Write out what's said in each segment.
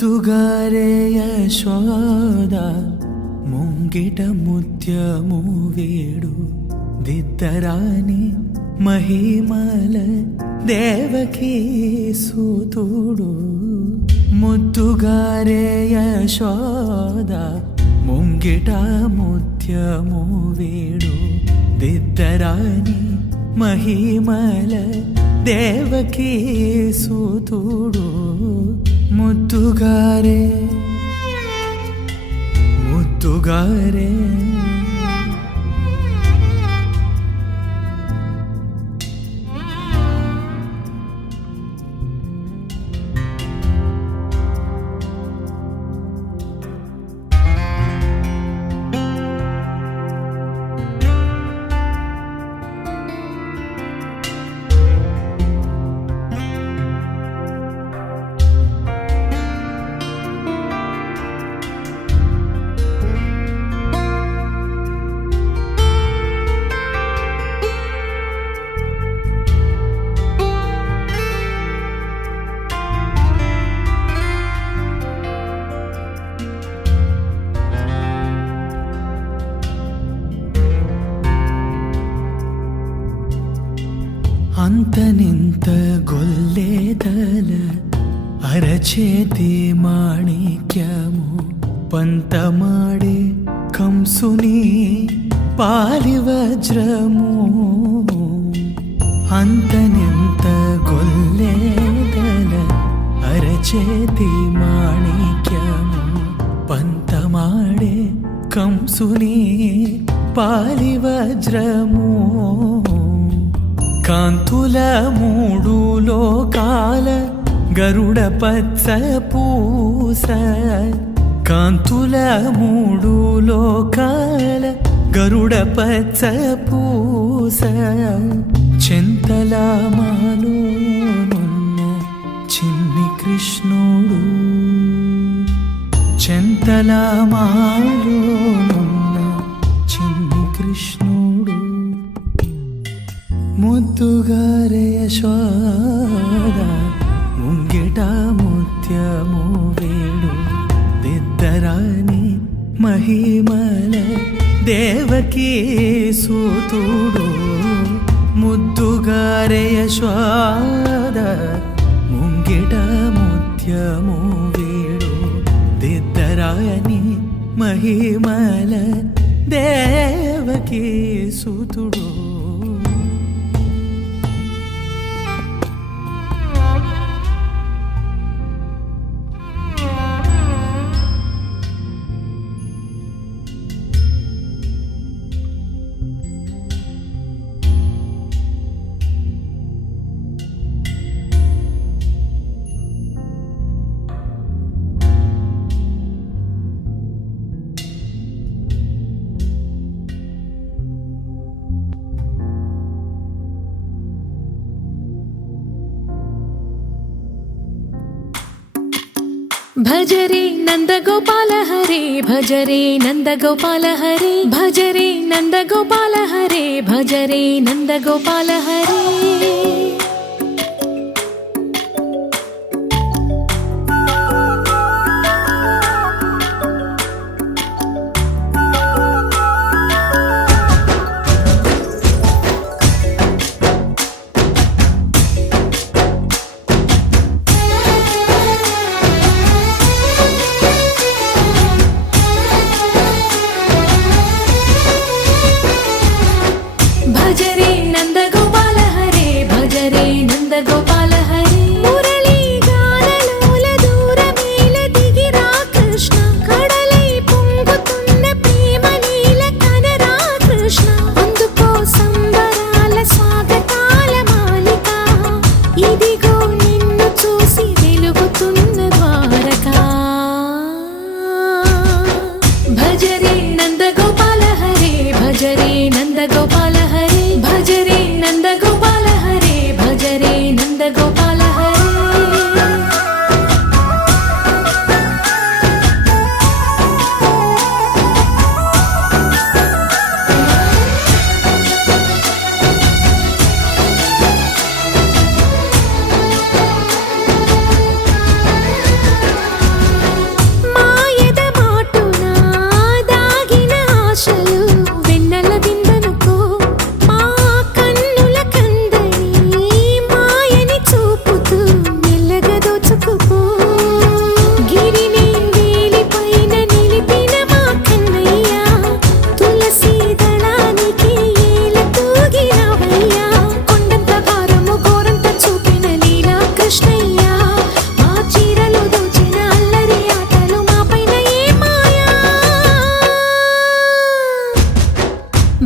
ముద్దుగారే యశోద ముంగిట ముత్యము వేడు దిద్దరాని మహిమల దేవకీ సూతుడు. ముద్దుగారే యశోద ముంగిట ముత్యము వేడు దిద్దరాని మహిమల దేవకీ సూతుడు. ముద్దుగారే ముద్దుగారే అంతనింత గొల్లేదల అరచేతి మాణిక్యము పంతమాడే కంసుని పాలివజ్రము. అంతనింత గొల్లేదల అరచేతి మాణిక్యము పంతమాడే కంసుని పాలివజ్రము. కాంతుల మూడు లోకాల గరుడ పచ్చ పూస. కాంతుల మూడు లోకాల గరుడ పచ్చ పూస. చింతల మాలోనున్న చిన్ని కృష్ణుడు. చింతల మాలోనున్న చిన్ని కృష్ణుడు. ముద్దుగారే యశోద ముంగిట ముత్యము వేడు దిద్దరాని మహిమల దేవకీ సూతుడు. ముద్దుగారే యశోద ముంగిట ముత్యము వేడు దిద్దరాని మహిమల దేవకీ సూతుడు. भज रे नंद गोपाल हरे भज रे नंद गोपाल हरे भज रे नंद गोपाल हरे भज रे नंद गोपाल हरे. भज रे नंद गोपाल हरे भज रे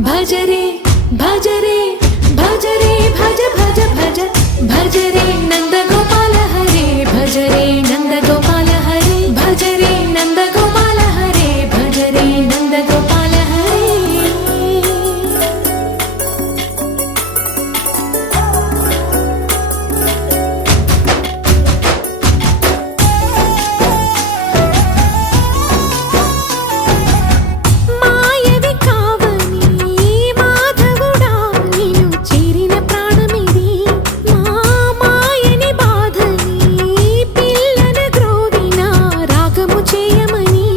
భజరే భజరే భజరే భజ భజ భజ భజరే నందగోపాల హరే భజరే నందగోపాల హరే భజరే నందగోపాల హరే భజరే నందగోపాల హరే మాయవి కావని మాధవుడా నిన్ను చేరిన ప్రాణమిది మా మాయని బాధని పిల్లన గ్రోవిన రాగము చేయమని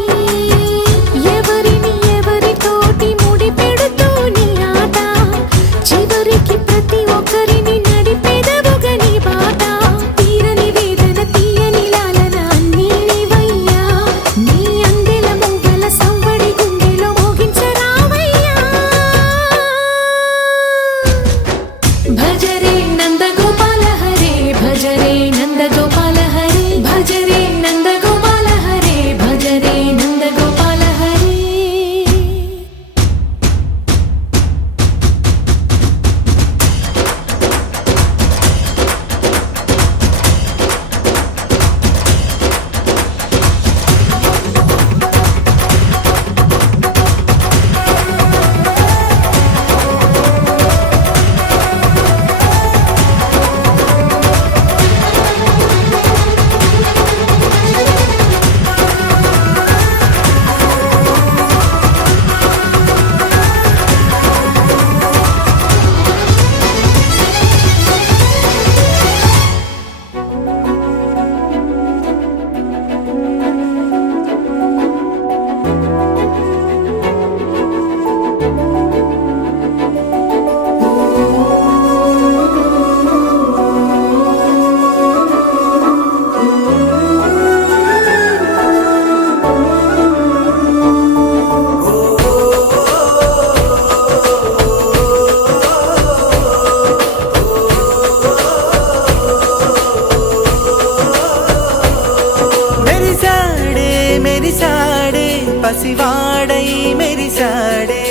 ఎవరిని ఎవరితోటి ముడి పెడుతూ నీ ఆట చివరికి ప్రతి ఒక్కరిని నడిపెదవుగా నీ బాట తీరని వేదన తీయని లాలన అన్నీ నీవయ్యా నీ అందెల మువ్వల సంవడి గుండెలో మోగించరావయ్యా భజరే నందగోపాల హరే భజరే నందగోపాల హరే భజరే నందగోపాల హరే భజరే నందగోపాల హరే మెరిసాడే మెరిసాడే పసివాడై మెరిసాడే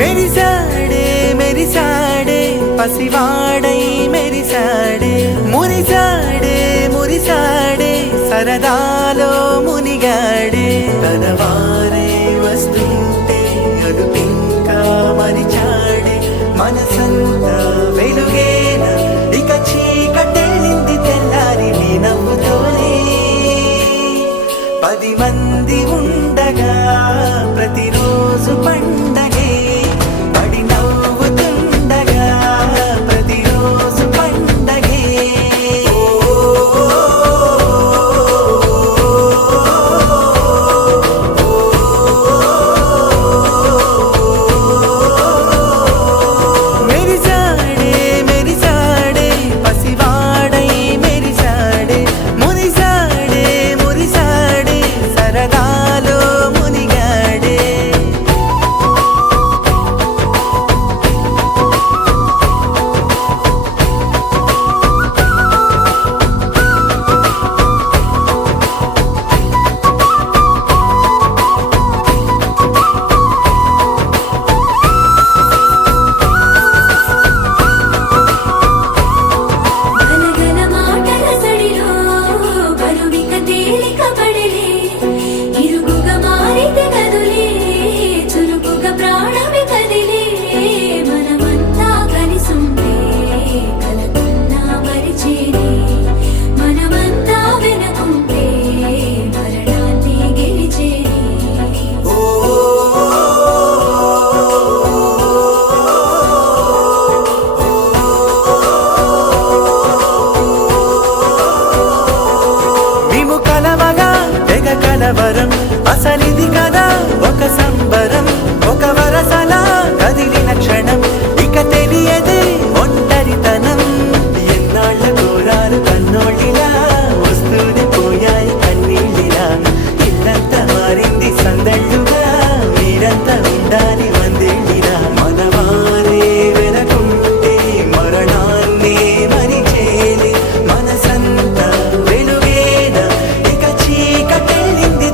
మెరిసాడే మెరిసాడే పసివాడై మెరిసాడే మురిసాడే మురిసాడే సరదాలో మునిగాడే తనవారే వస్తుంటే అదుపింకా మరిచాడే మనసంతా వెలుగేన ఇక చీకటెళ్ళింది తెల్లారి నీ నవ్వుతోనే 10 మంది ఉండగా ప్రతిరోజు పండగే పడి నవ్వుతుండగా ప్రతిరోజు పండగే మెరిసాడే మెరిసాడే పసివాడై మెరిసాడే మురిసాడే మురిసాడే సరదాలో మునిగాడే గనగన మాటల సడిలో బరువిక తేలిక పడలే ఇరుగుగా మారితే కదులే చురుకుగా ప్రాణమి కదిలే మనమంతా కలిసుంటే కలకున్నా మరిచేనే మనమంతా వెనకుంటే మరణాన్ని గెలిచేనే మేము కలవగా తెగ కలవరం అసలిది కదా ఒక సంబరం ఒక వరసలా కదిలిన క్షణం ఇక తెలియదే ఒంటరితనం ఎన్నాళ్ళ కోరారు కన్నోళ్ళిలా వస్తూనే పోయాయి కన్నీళ్ళిలా ఇల్లంతా మారింది సందళ్ళుగా మీరంతా ఉండాలి వందేళ్ళిలా మనవారే వెనకుంటే మరణాన్ని మరిచేది మనసంతా వెలుగేన ఇక చీకటెళ్ళింది